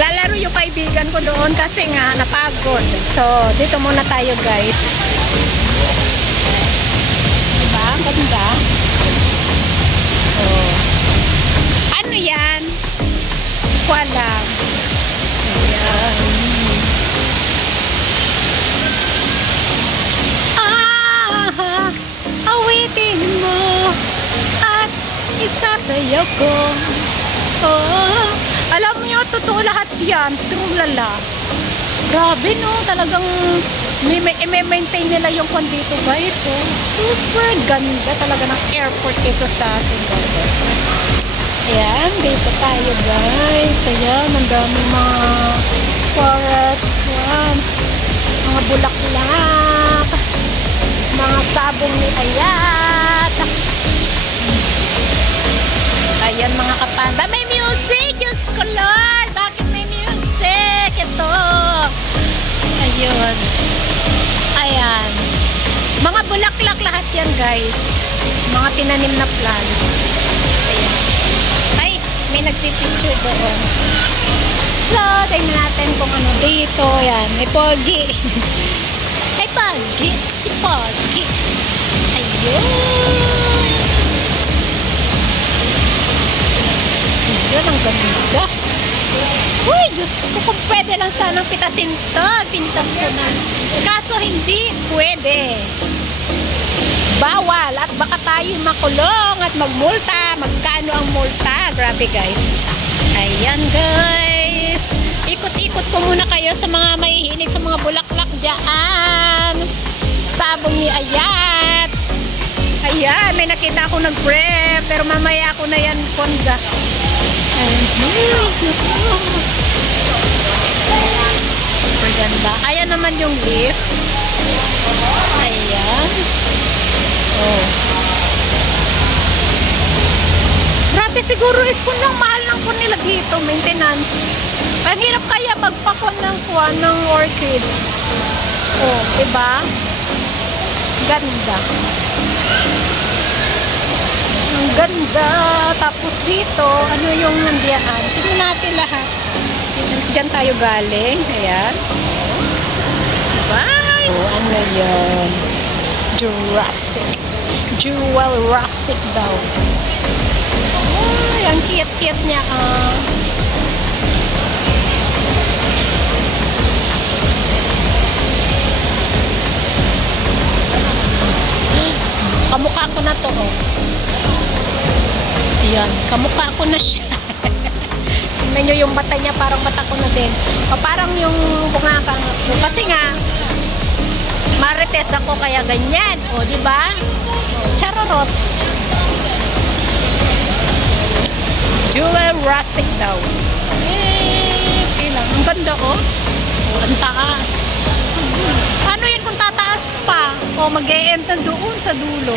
Naglalaro yung kaibigan ko doon kasi nga napagod. So, dito muna tayo guys. Diba? Ang ganda. Oh. Ano yan? Wala. Ayan. Awitin mo at isasayaw ko. Oh. Alam niyo, totoo lahat yan. True lala. Grabe no, talagang may-maintain nila yung kwan dito guys. So, super ganda talaga ng airport ito sa Singapore. Ayan, dito tayo guys. Ayan, ang daming mga forest. Ayan, mga bulaklak. Mga sabong ni Ayat. Ayan mga kapanda. May music! Diyos ko Lord! Bakit may music? Ito. Ayun. Ayan. Mga bulaklak lahat yan guys. Mga tinanim na plants. Ayan. Ay, may nagpipicture doon. So, tingnan natin kung ano dito. Ayan. May pogi. May pogi. Si pogi. Ayun. Yun, ang ganda. Uy, Diyos ko, kung pwede lang sanang pitasin to. Pintas ko na. Kaso hindi pwede. Bawal. At baka tayo makulong at magmulta. Magkano ang multa? Grabe guys. Ayan guys. Ikot-ikot ko muna kayo sa mga mahihilig sa mga bulaklak dyan. Sabong ni Ayat. Ayan, may nakita ako nag-prep. Pero mamaya ako na yan, konda. Maganda. Ayan naman yung leaf. Ayan. Oh. Grabe siguro is kung lang mahal lang po nila dito, maintenance. Ang hirap kaya magpakon ng kuwan ng orchids. Oh, diba? Ganda. Ang ganda. Tapos dito, ano yung nandiyan? Tingnan natin lahat. Diyan tayo galing. Ayan. Bye! Oh, ano yun? Jurassic. Jurassic daw. Ay, ang cute-cute niya. Kamukha ko na to, oh. Ayan, kamukha ko na siya. Tingnan nyo yung mata niya, parang mata ko na din. O parang yung bunganga ko. Kasi nga, marites ako kaya ganyan. O, diba? Charorots. Jurassic daw. Okay lang. Ang ganda, oh. O, ang taas. Paano yan kung tataas pa? O, mag-e-end na doon sa dulo.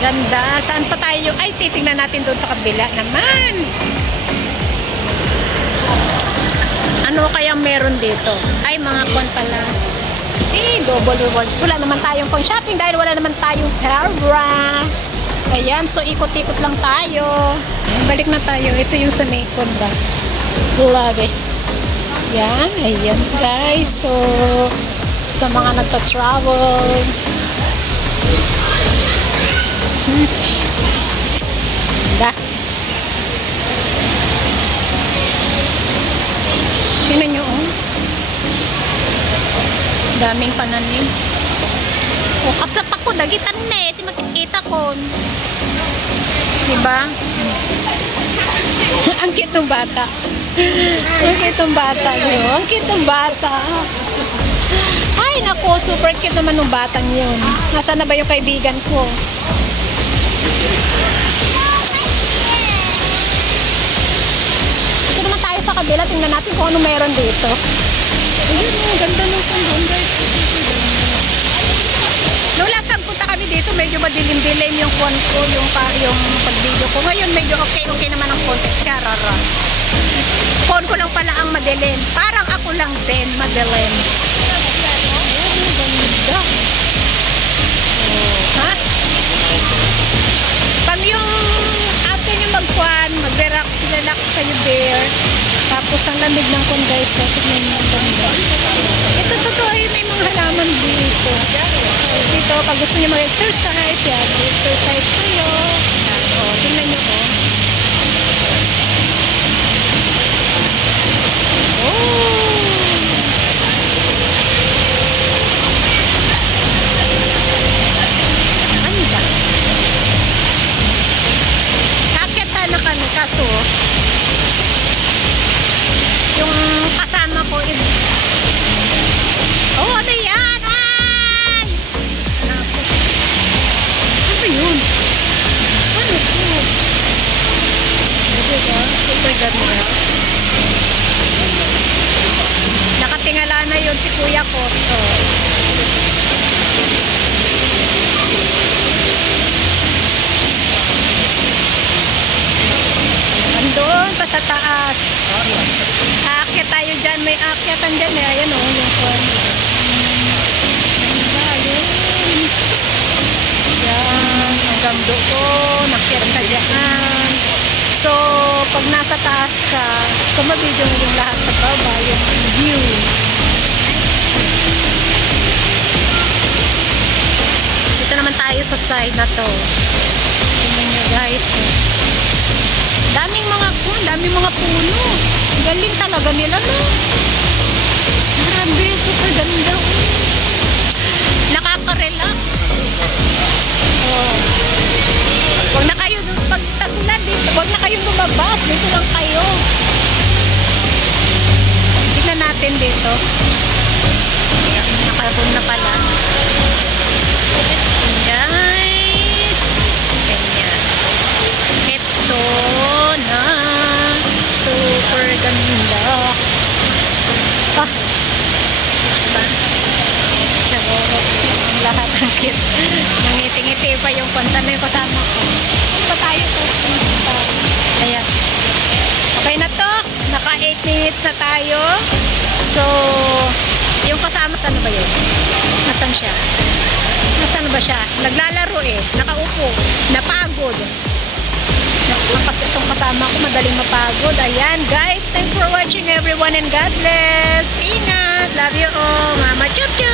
Ganda. Saan pa tayo? Ay, titignan natin doon sa kabila naman. Ano kaya meron dito? Ay, mga kon pala. Eh, double rewards. Wala naman tayong pang shopping dahil wala naman tayong pera. Ayan, so ikot-ikot lang tayo. Balik na tayo. Ito yung sa Macon ba? Love it. Yan, ayan guys. So, sa mga nagta-travel. Ganda. Tingnan nyo, oh. Daming pananim. O, kasap ako, dagitan na eh. Di makikita ko. Diba? Ang cute ng bata. Ang cute ng bata. Ang cute ng bata. Ay, naku, super cute naman ng batang yun. Nasaan na ba yung kaibigan ko? Ito naman tayo sa kabila. Tingnan natin kung ano meron dito. Ayun, ang ganda ng kondom, guys. Noong last time punta kami dito, medyo madilim-dilim yung phone ko, yung pag-video ko. Ngayon, medyo okay naman ang konti. Charara. Phone ko lang pala ang madilim. Parang ako lang din, madilim. Ganda. Ha? Pag yung after nyo mag-relax kayo there. Tapos ang lamig ng condenser. Tignan nyo ang ganda. Ito totoo yun, may mga halaman dito. Dito, pag gusto nyo mag-exercise, yan. Mag-exercise kayo. Yan, o. Tingnan nyo, o. Kaso yung kasama ko ano yan? Ay! Ano yun? Ano po? Diba? Super ganda. Nakatingala na yun si kuya ko. Doon pa sa taas. Aakyat tayo dyan. May aakyatan dyan eh. Ayan o. Yung phone. Ayun. Yan. Hanggang doon. Nakyat ka dyan. So, pag nasa taas ka, so mabidyo mo yung lahat sa baba. Yung view. Dito naman tayo sa side na to. Tingnan nyo guys. Daming mga puno. Galing talaga nila, no? Grabe, super ganda. Nakaka-relax. Oh. Huwag na kayo pag tagulan dito. Huwag na kayong lumabas. Dito lang kayo. Tignan natin dito. Nakaroon na pala. Guys. Ganyan. Ito na. Super ganda. Diba? Charoroks yung lahat ng kit. Nangiti-ngiti pa yung konta na yung kasama ko. Ano ba tayo to? Ayan. Okay na to. Naka 8 minutes na tayo. So, yung kasama, saan ba yun? Nasaan siya? Nasaan ba siya? Naglalaro eh. Nakaupo. Napagod. Itong kasama ko madaling mapagod. Ayan guys, thanks for watching everyone and God bless. Ingat, love you all. Mama chup chup.